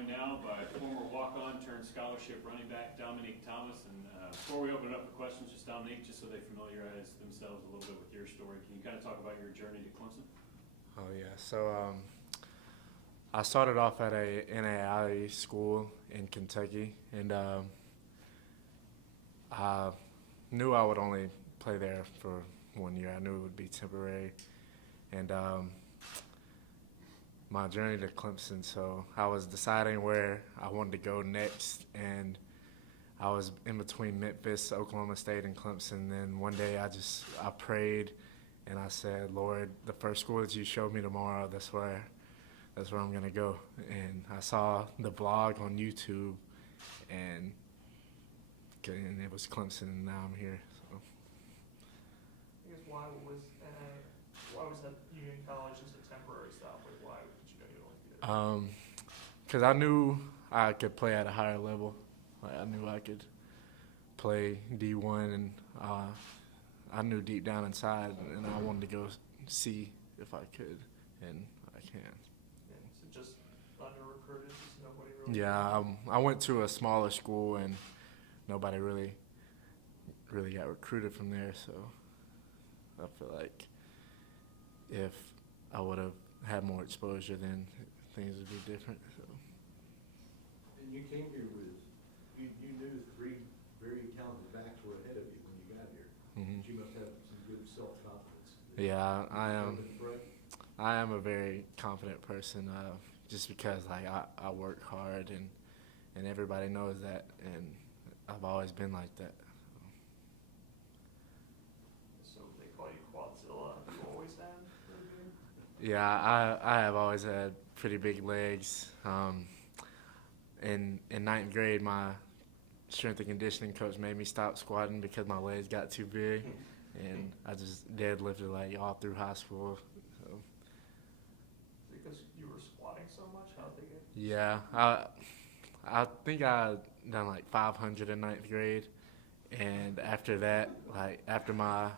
joined now by former walk-on turned scholarship running back Domonique Thomas. And before we open it up for questions, just Domonique, just so they familiarize themselves a little bit with your story, can you kind of talk about your journey to Clemson? Oh yeah, so I started off at a NAIA school in Kentucky, and I knew I would only play there for 1 year. I knew it would be temporary, and my journey to Clemson. So I was deciding where I wanted to go next, and I was in between Memphis, Oklahoma State, and Clemson. And then one day I prayed, and I said, Lord, the first school that you show me tomorrow, that's where I'm gonna go. And I saw the blog on YouTube, and it was Clemson, and now I'm here. So. I guess why was that Union College just a temporary stop? Like why did you know you only get it? Because I knew I could play at a higher level. Like I knew I could play D1, and I knew deep down inside, and I wanted to go see if I could, and I can. And so just under recruited, just nobody really. Yeah, I went to a smaller school, and nobody really got recruited from there. So I feel like if I would have had more exposure, then things would be different. So. And you came here with, you knew 3 very talented backs were ahead of you when you got here. Mm-hmm. But you must have some good self-confidence. Yeah, I am a very confident person, just because like I work hard, and everybody knows that, and I've always been like that. So they call you Quadzilla. You always had really big? Yeah, I have always had pretty big legs. In 9th grade, my strength and conditioning coach made me stop squatting because my legs got too big, and I just deadlifted like all through high school. So. Because you were squatting so much, how'd they get? Yeah, I think I done like 500 in 9th grade, and after that, like after my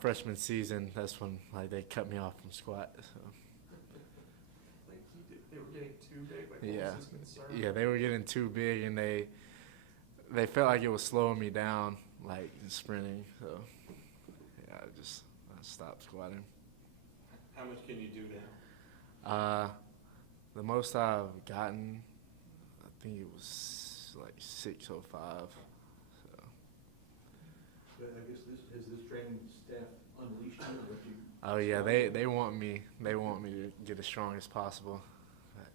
freshman season, that's when like they cut me off from squat. So. Like they were getting too big. Like Yeah, what was his concern? yeah, they were getting too big, and they felt like it was slowing me down, like sprinting. So yeah, I stopped squatting. How much can you do now? The most I've gotten, I think it was like 605. So. But I guess has this training staff unleashed you? Or what you? Oh yeah, they want me to get as strong as possible. But,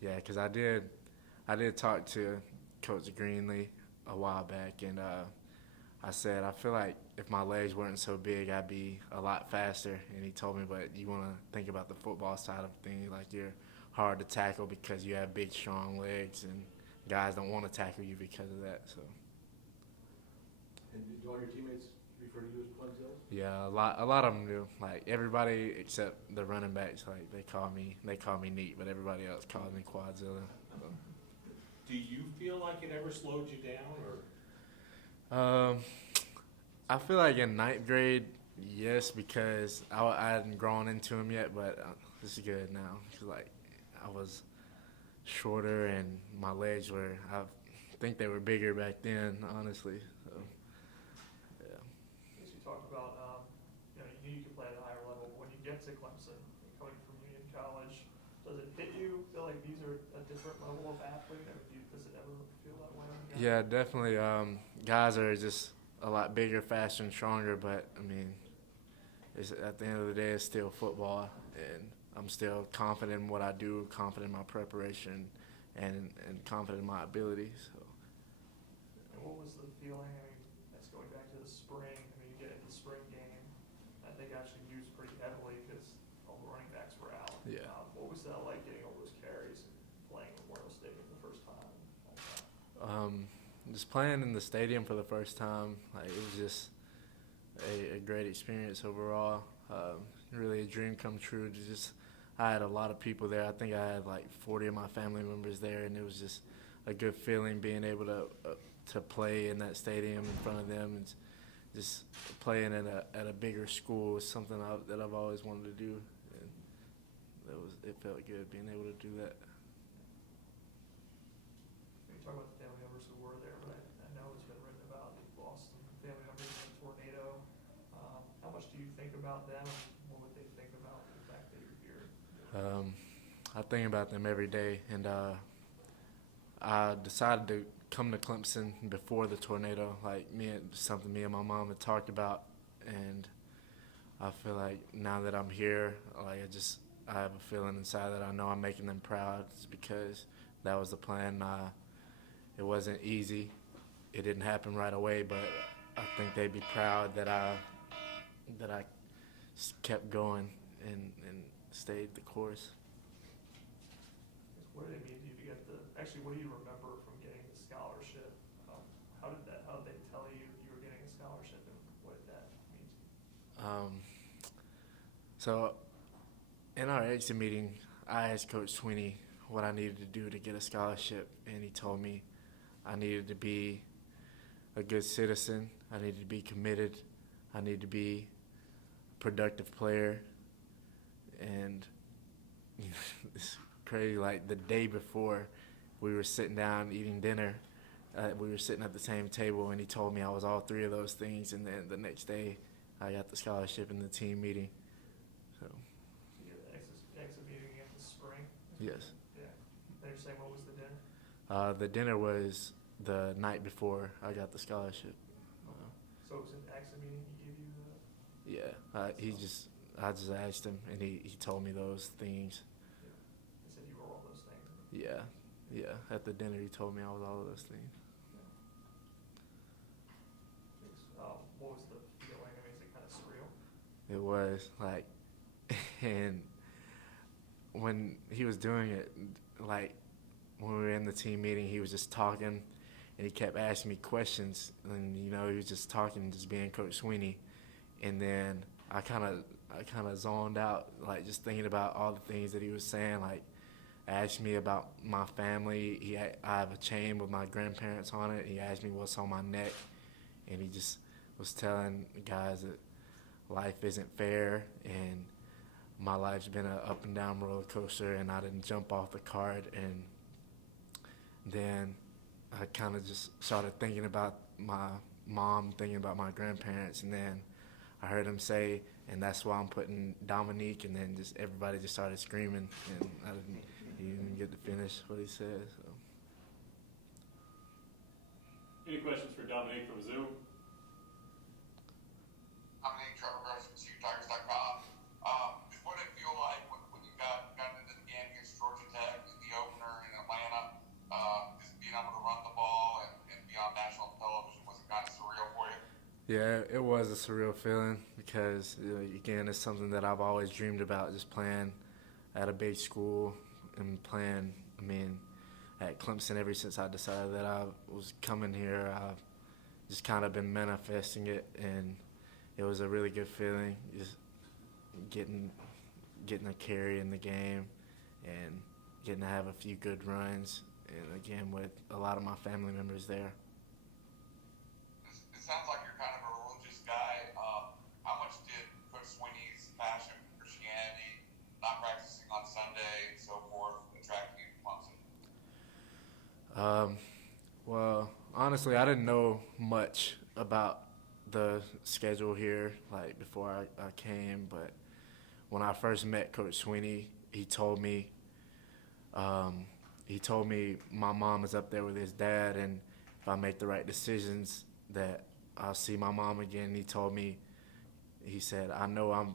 yeah, because I did talk to Coach Greenlee a while back, and I said I feel like if my legs weren't so big, I'd be a lot faster. And he told me, but you want to think about the football side of things, like you're hard to tackle because you have big, strong legs, and guys don't want to tackle you because of that. So. And do all your teammates refer to you as Quadzilla? Yeah, a lot of them do. Like everybody except the running backs, like they call me Neat, but everybody else calls me Quadzilla. So. Do you feel like it ever slowed you down, or? I feel like in 9th grade, yes, because I hadn't grown into them yet, but this is good now. Cause like I was shorter, and my legs were, I think they were bigger back then, honestly. So, yeah. I guess you talked about, you knew you could play at a higher level, but when you get to Clemson, coming from Union College, does it hit you? Feel like these are a different level of athlete, or does it ever feel that way? Yeah, definitely. Guys are just a lot bigger, faster, and stronger, but I mean, at the end of the day, it's still football, and I'm still confident in what I do, confident in my preparation, and confident in my abilities. So. And what was the feeling? I mean, that's going back to the spring. I mean, you get into the spring game. I think actually used pretty heavily because all the running backs were out. Yeah. What was that like getting all those carries and playing in Memorial Stadium the first time? Just playing in the stadium for the first time, like it was just a great experience overall. Really a dream come true. I had a lot of people there. I think I had like 40 of my family members there, and it was just a good feeling being able to play in that stadium in front of them, and just playing at a bigger school is something that I've always wanted to do, and it felt good being able to do that. talk about the family members who were there, but I know it's been written about, you've lost some family members in a tornado. How much do you think about them, and what would they think about the fact that you're here? I think about them every day, and I decided to come to Clemson before the tornado, like something me and my mom had talked about, and I feel like now that I'm here, like I have a feeling inside that I know I'm making them proud. It's because that was the plan. It wasn't easy. It didn't happen right away, but I think they'd be proud that I kept going and stayed the course. What did it mean to you to get what do you remember from getting the scholarship? How did they tell you you were getting a scholarship, and what did that mean to you? So in our exit meeting, I asked Coach Sweeney what I needed to do to get a scholarship, and he told me I needed to be a good citizen, I needed to be committed, I needed to be a productive player, and it's crazy, like the day before we were sitting down eating dinner, we were sitting at the same table, and he told me I was all three of those things, and then the next day I got the scholarship in the team meeting. So You get the exit meeting in the spring? yes. Yeah. And you're saying, what was the dinner? The dinner was the night before I got the scholarship. So it was an exit meeting he gave you the, Yeah, I just asked him, and he told me those things. he said you were all those things? Yeah, at the dinner he told me I was all of those things. What was the feeling? I mean, is it kind of surreal? It was, like, and when he was doing it, like, when we were in the team meeting, he was just talking, and he kept asking me questions, and, you know, he was just talking, just being Coach Sweeney, and then I kind of zoned out, like, just thinking about all the things that he was saying, like, asked me about my family. I have a chain with my grandparents on it. He asked me what's on my neck, and he just was telling the guys that life isn't fair, and my life's been an up and down roller coaster, and I didn't jump off the cart. And then I kind of just started thinking about my mom, thinking about my grandparents, and then I heard him say, and that's why I'm putting Domonique, and then just everybody just started screaming, and he didn't get to finish what he said. So. Any questions for Dominique from Zoom? Domonique, Trevor Gross from CubeTigers.com. Just what did it feel like when you got into the game against Georgia Tech in the opener in Atlanta? Just being able to run the ball and be on national television, was it kind of surreal for you? Yeah, it was a surreal feeling because, again, it's something that I've always dreamed about, just playing at a big school and playing, at Clemson ever since I decided that I was coming here. I've just kind of been manifesting it, and it was a really good feeling, just getting a carry in the game and getting to have a few good runs, and again with a lot of my family members there. It sounds like you're kind of a religious guy. How much did Coach Sweeney's passion for Christianity, not practicing on Sunday, and so forth, attract you to Clemson? Well, honestly, I didn't know much about the schedule here, like, before I came, but when I first met Coach Sweeney, he told me my mom is up there with his dad, and if I make the right decisions that I'll see my mom again. He said, I know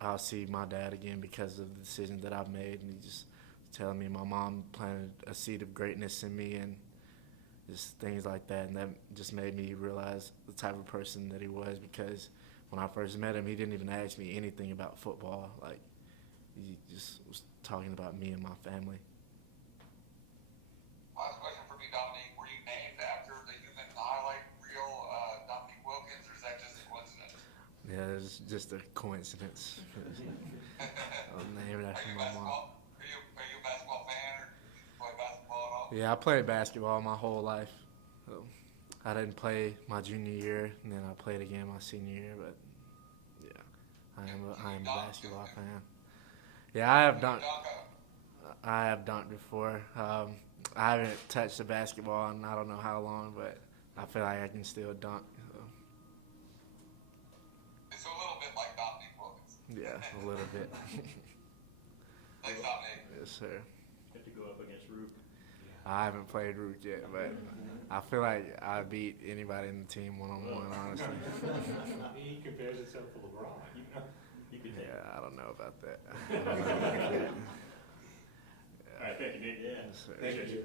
I'll see my dad again because of the decisions that I've made, and he just was telling me my mom planted a seed of greatness in me, and just things like that, and that just made me realize the type of person that he was, because when I first met him, he didn't even ask me anything about football. Like, he just was talking about me and my family. Last question for me, Dominique. Were you named after the human highlight reel, Dominique Wilkins, or is that just a coincidence? Yeah, it's just a coincidence. I was named after my mom. Are you a basketball fan, or did you play basketball at all? Yeah, I played basketball my whole life. So I didn't play my junior year, and then I played again my senior year. But yeah, I am a basketball fan. Yeah, I have dunked before. I haven't touched the basketball in I don't know how long, but I feel like I can still dunk. So. It's a little bit like Dominique Wilkins. Yeah, a little bit. Thanks, Dominique. Yes, sir. Have to go up against Rook. I haven't played Rook yet, but I feel like I beat anybody in the team one-on-one, honestly. He compares himself to LeBron. You could take. Yeah, I don't know about that. All right, thank you, Nick. Yes, sir. Thank you.